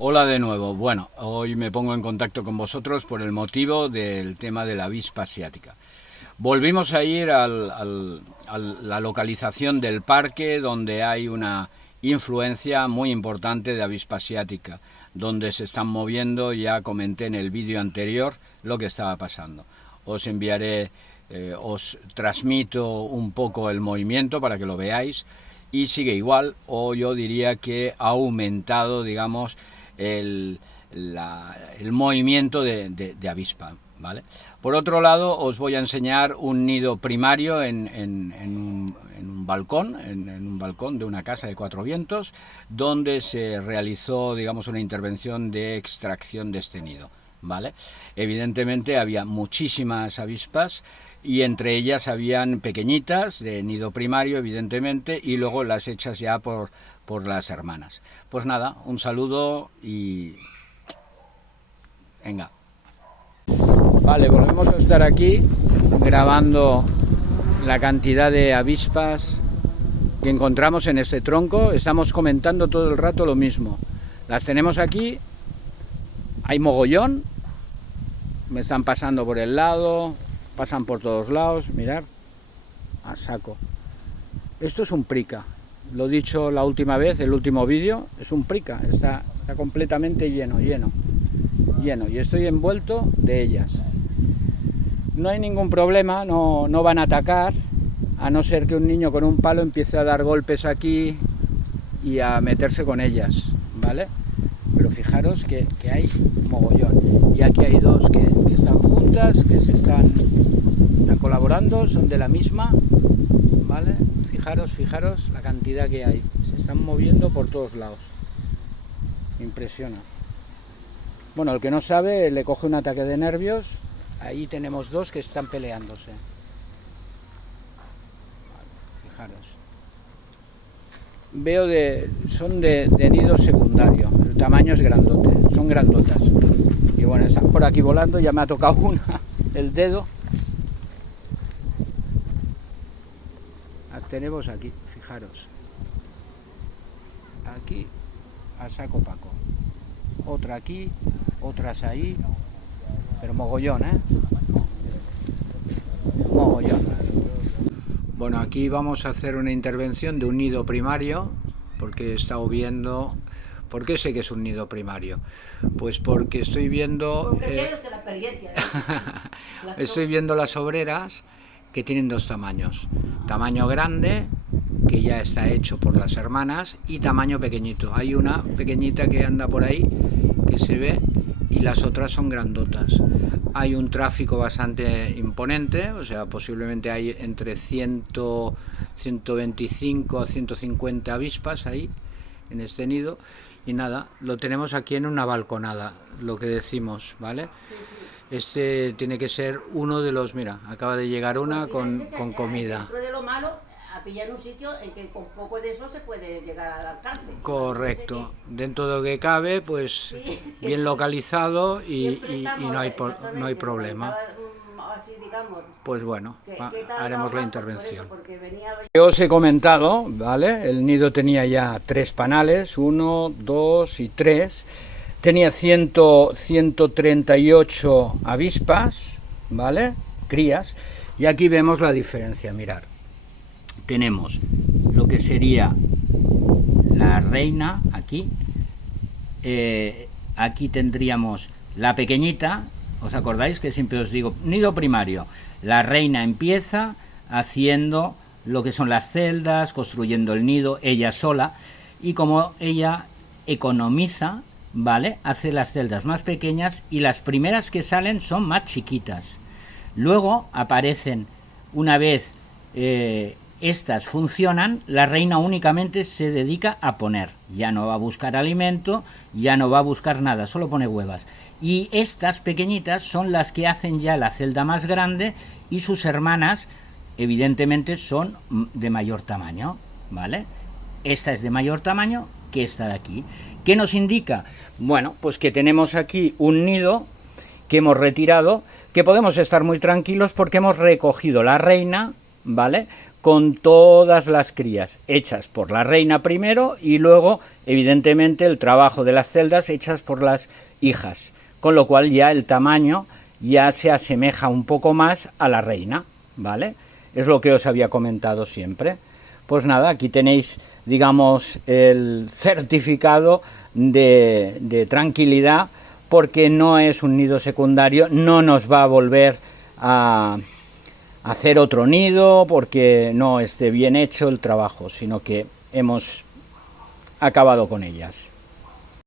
Hola de nuevo. Bueno, hoy me pongo en contacto con vosotros por el motivo del tema de la avispa asiática. Volvimos a ir a la localización del parque donde hay una influencia muy importante de avispa asiática, donde se están moviendo. Ya comenté en el vídeo anterior lo que estaba pasando. Os enviaré, os transmito un poco el movimiento para que lo veáis, y sigue igual, o yo diría que ha aumentado, digamos, el, el movimiento de avispa, ¿vale? Por otro lado, os voy a enseñar un nido primario en un balcón, en un balcón de una casa de Cuatro Vientos, donde se realizó, digamos, una intervención de extracción de este nido, ¿vale? Evidentemente había muchísimas avispas y entre ellas habían pequeñitas de nido primario, evidentemente, y luego las hechas ya por las hermanas. Pues nada, un saludo y venga. Vale, volvemos a estar aquí grabando la cantidad de avispas que encontramos en este tronco. Estamos comentando todo el rato lo mismo. Las tenemos aquí, hay mogollón, me están pasando por el lado, pasan por todos lados, mirad, a saco. Esto es un prica, lo he dicho la última vez, el último vídeo, es un prica, está completamente lleno, y estoy envuelto de ellas. No hay ningún problema, no van a atacar, a no ser que un niño con un palo empiece a dar golpes aquí y a meterse con ellas, ¿vale? Pero fijaros que hay mogollón. Y aquí hay dos que están juntas, que están colaborando, son de la misma, ¿vale? Fijaros la cantidad que hay. Se están moviendo por todos lados. Impresiona. Bueno, el que no sabe le coge un ataque de nervios. Ahí tenemos dos que están peleándose. Vale, fijaros. Veo son de nido secundario. El tamaño es grandote, son grandotas. Y bueno, están por aquí volando, ya me ha tocado una, el dedo. Las tenemos aquí, fijaros. Aquí, a saco paco. Otra aquí, otras ahí. Pero mogollón, ¿eh? Mogollón. Bueno, aquí vamos a hacer una intervención de un nido primario, porque he estado viendo... ¿Por qué sé que es un nido primario? Pues porque estoy viendo... estoy viendo las obreras que tienen dos tamaños. Tamaño grande, que ya está hecho por las hermanas, y tamaño pequeñito. Hay una pequeñita que anda por ahí, que se ve, y las otras son grandotas. Hay un tráfico bastante imponente, o sea, posiblemente hay entre 125 a 150 avispas ahí, en este nido. Y nada, lo tenemos aquí en una balconada, lo que decimos, ¿vale? Sí, sí. Este tiene que ser uno de los... Mira, acaba de llegar una con comida. Dentro de lo malo, a pillar un sitio en que con poco de eso se puede llegar al alcance. Correcto. Dentro de lo que cabe, pues sí, bien localizado y no hay problema. Así, digamos, pues bueno, haremos la intervención. Yo os he comentado, ¿vale? El nido tenía ya 3 panales, 1, 2 y 3. Tenía 138 avispas, ¿vale? Crías. Y aquí vemos la diferencia, mirad. Tenemos lo que sería la reina aquí. Aquí tendríamos la pequeñita. ¿Os acordáis que siempre os digo? Nido primario. La reina empieza haciendo lo que son las celdas, construyendo el nido ella sola, y como ella economiza, ¿vale? Hace las celdas más pequeñas y las primeras que salen son más chiquitas. Luego aparecen, una vez estas funcionan, la reina únicamente se dedica a poner. Ya no va a buscar alimento, ya no va a buscar nada, solo pone huevas. Y estas pequeñitas son las que hacen ya la celda más grande, y sus hermanas evidentemente son de mayor tamaño, ¿vale? Esta es de mayor tamaño que esta de aquí. ¿Qué nos indica? Bueno, pues que tenemos aquí un nido que hemos retirado, que podemos estar muy tranquilos porque hemos recogido la reina, ¿vale? con todas las crías hechas por la reina primero y luego, evidentemente, el trabajo de las celdas hechas por las hijas, con lo cual ya el tamaño ya se asemeja un poco más a la reina, ¿vale? Es lo que os había comentado siempre. Pues nada, aquí tenéis, digamos, el certificado de tranquilidad, porque no es un nido secundario, no nos va a volver a hacer otro nido porque no esté bien hecho el trabajo, sino que hemos acabado con ellas.